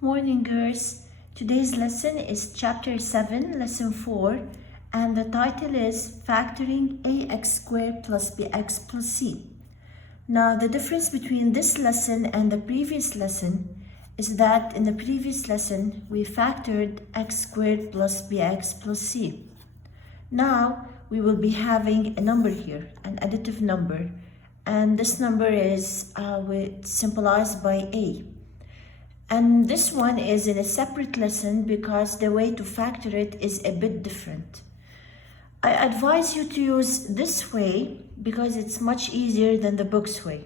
Morning, girls. Today's lesson is chapter 7, lesson 4, and the title is Factoring ax squared plus bx plus c. Now, the difference between this lesson and the previous lesson is that in the previous lesson, we factored x squared plus bx plus c. Now, we will be having a number here, an additive number, and this number is symbolized by a. And this one is in a separate lesson because the way to factor it is a bit different. I advise you to use this way because it's much easier than the book's way.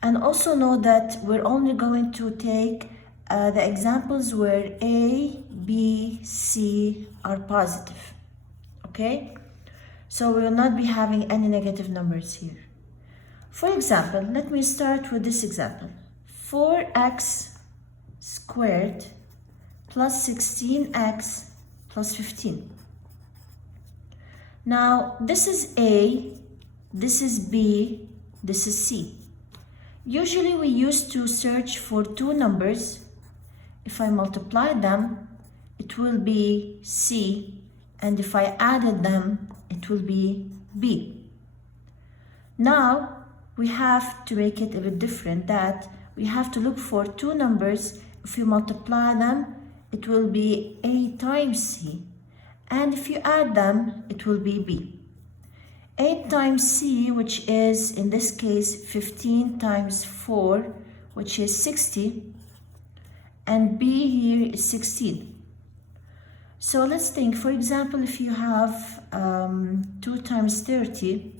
And also know that we're only going to take the examples where A, B, C are positive. Okay? So we will not be having any negative numbers here. For example, let me start with this example. 4x squared plus 16x plus 15. Now, this is A, this is B, this is C. Usually we used to search for two numbers. If I multiply them, it will be C, and if I added them, it will be B. Now, we have to make it a bit different, that we have to look for two numbers. If you multiply them, it will be A times C. And if you add them, it will be B. 8 times C, which is, in this case, 15 times 4, which is 60. And B here is 16. So let's think, for example, if you have 2 times 30,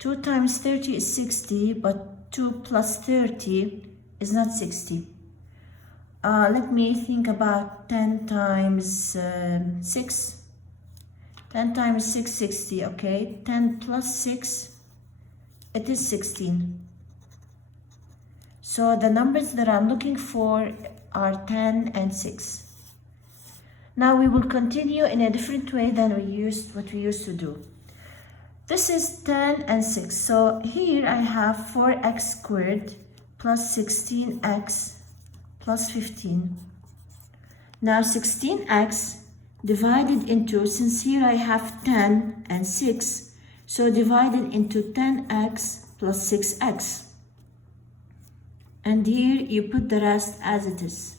2 times 30 is 60, but 2 plus 30 is not 60. Let me think about 10 times 6. 10 times 6, 60, okay. 10 plus 6, it is 16. So the numbers that I'm looking for are 10 and 6. Now we will continue in a different way than what we used to do. This is 10 and 6. So here I have 4x squared plus 16x plus 15. Now 16x divided into, since here I have 10 and 6, so divided into 10x plus 6x. And here you put the rest as it is.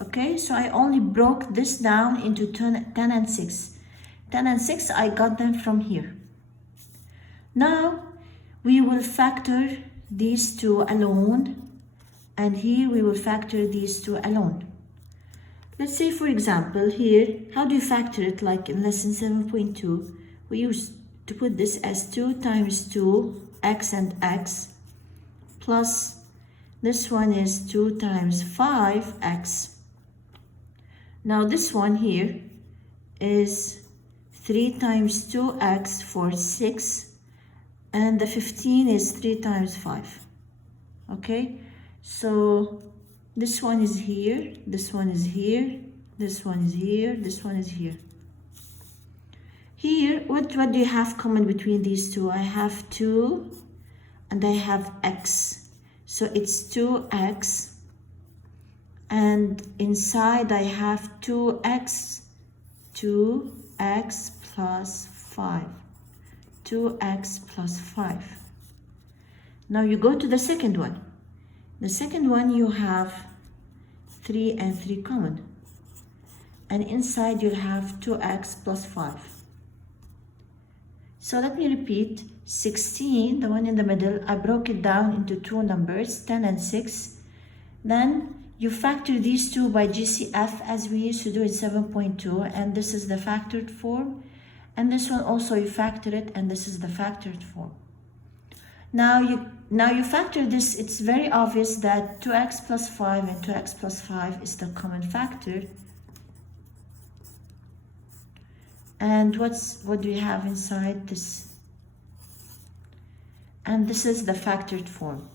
Okay, so I only broke this down into 10 and 6. 10 and 6, I got them from here. Now, we will factor these two alone, and here we will factor these two alone. Let's say, for example, here, how do you factor it? Like in lesson 7.2, we used to put this as 2 times 2, x and x, plus this one is 2 times 5x. Now this one here is 3 times 2x for 6, and the 15 is 3 times 5. Okay, so this one is here, this one is here, this one is here, this one is here. Here, what do you have common between these two? I have 2 and I have x. So it's 2x, and inside I have 2x plus 5. 2x plus 5. Now you go to the second one. The second one you have 3 and 3 common. And inside you'll have 2x plus 5. So let me repeat. 16, the one in the middle, I broke it down into two numbers, 10 and 6. Then you factor these two by GCF as we used to do in 7.2, and this is the factored form. And this one also you factor it, and this is the factored form. Now you factor this, it's very obvious that 2x plus 5 and 2x plus 5 is the common factor. And what do we have inside this? And this is the factored form.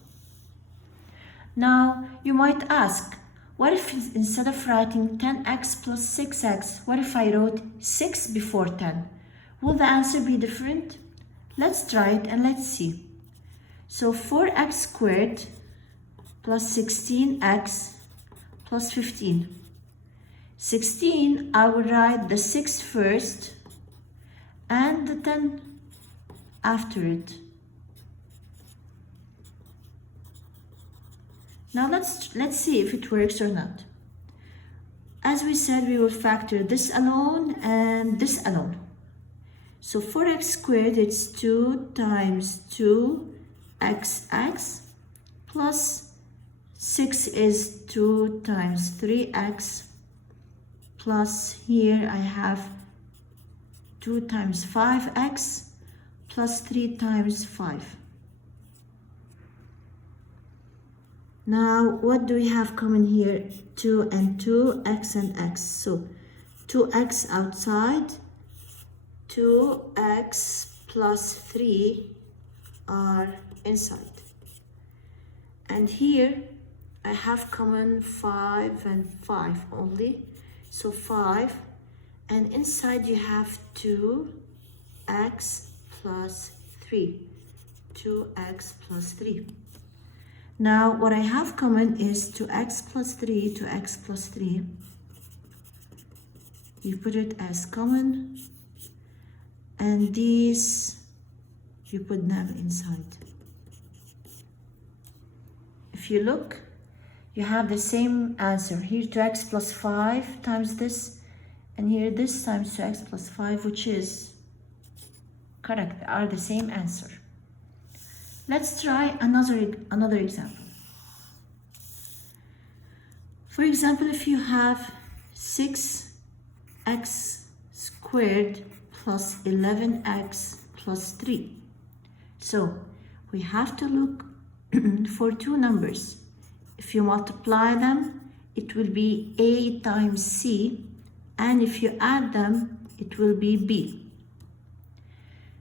Now you might ask, what if instead of writing 10x plus 6x, what if I wrote 6 before 10? Will the answer be different? Let's try it and let's see. So 4x squared plus 16x plus 15. 16, I will write the 6 first and the 10 after it. Now let's see if it works or not. As we said, we will factor this alone and this alone. So 4x squared, it's 2 times 2xx plus 6 is 2 times 3x plus here I have 2 times 5x plus 3 times 5. Now what do we have common here? 2 and 2, x and x. So 2x outside, 2x plus 3 are inside. And here I have common 5 and 5 only. So 5, and inside you have 2x plus 3. 2x plus 3. Now what I have common is 2x plus 3, 2x plus 3. You put it as common, and these you put them inside. If you look, you have the same answer. Here 2x plus 5 times this, and here this times 2x plus 5, which is correct, are the same answer. Let's try another example. For example, if you have 6x squared plus 11x plus 3. So we have to look for two numbers. If you multiply them, it will be a times c, and if you add them, it will be b.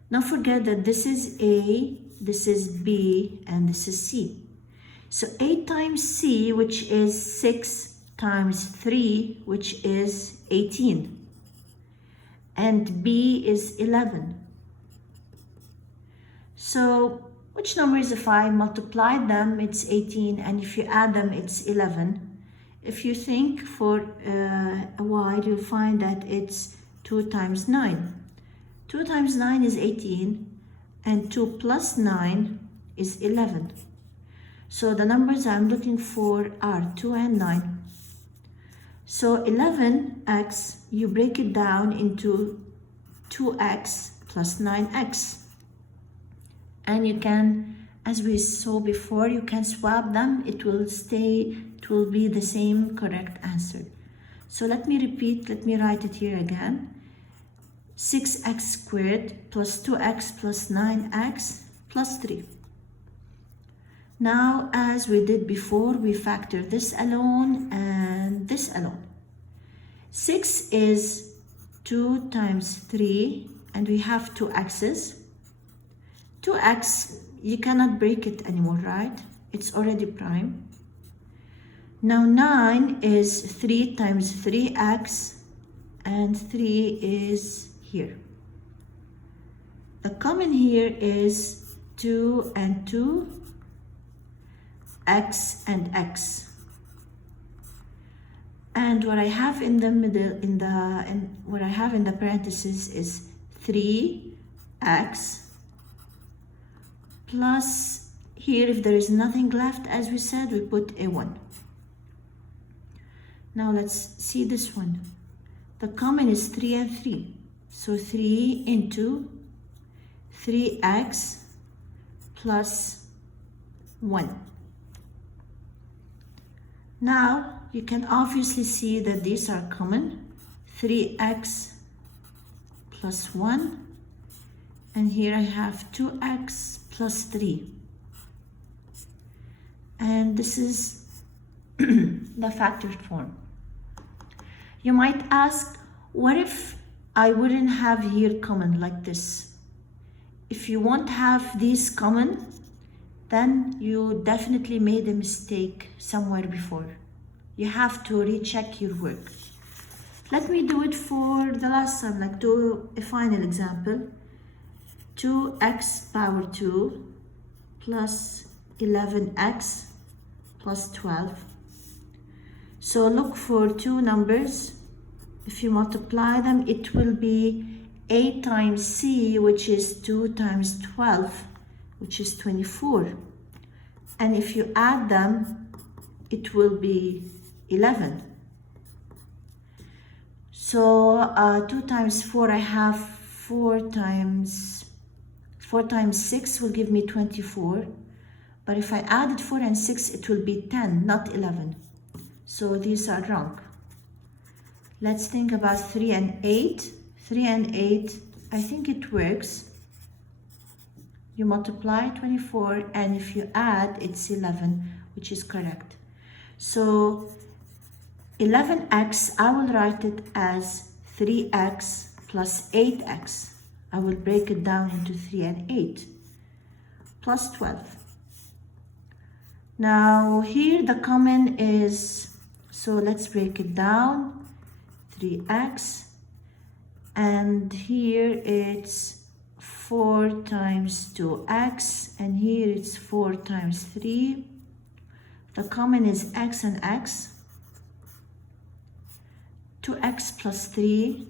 Now forget that this is a, this is b, and this is c. So a times c, which is 6 times 3, which is 18. And b is 11. So which numbers, if I multiply them, it's 18, and if you add them, it's 11. If you think for a while, you'll find that it's 2 times 9. 2 times 9 is 18, and 2 plus 9 is 11. So the numbers I'm looking for are 2 and 9. So 11x, you break it down into 2x plus 9x. And you can, as we saw before, you can swap them. It will be the same correct answer. So let me repeat, let me write it here again. 6x squared plus 2x plus 9x plus 3. Now, as we did before, we factor this alone and this alone. 6 is 2 times 3, and we have 2 x's. 2x, you cannot break it anymore, right? It's already prime. Now 9 is 3 times 3x, and 3 is here. The common here is 2 and 2, x and x. And what I have in the middle, what I have in the parentheses is 3x plus, here if there is nothing left, as we said, we put a 1. Now let's see this one. The common is 3 and 3. So 3 into 3x plus 1. Now you can obviously see that these are common. 3x plus 1. And here I have 2x plus 3. And this is the factored form. You might ask, what if I wouldn't have here common like this? If you won't have these common, then you definitely made a mistake somewhere before. You have to recheck your work. Let me do it for the last time, like do a final example. 2x power 2 plus 11x plus 12. So look for two numbers. If you multiply them, it will be 8 times c, which is 2 times 12, which is 24. And if you add them, it will be 11. So 2 times 4, I have 4 times 6 will give me 24. But if I added 4 and 6, it will be 10, not 11. So these are wrong. Let's think about 3 and 8. 3 and 8, I think it works. You multiply 24, and if you add, it's 11, which is correct. So 11x, I will write it as 3x plus 8x. I will break it down into 3 and 8, plus 12. Now here the common is, so let's break it down, 3x, and here it's 4 times 2x, and here it's 4 times 3. The common is x and x. 2x plus 3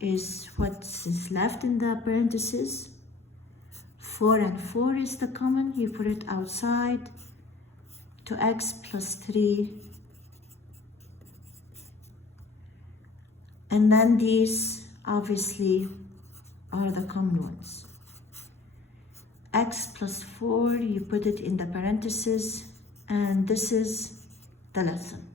is what is left in the parentheses. 4 and 4 is the common, you put it outside. 2x plus 3, and then these obviously are the common ones. X plus 4, you put it in the parentheses, and this is the lesson.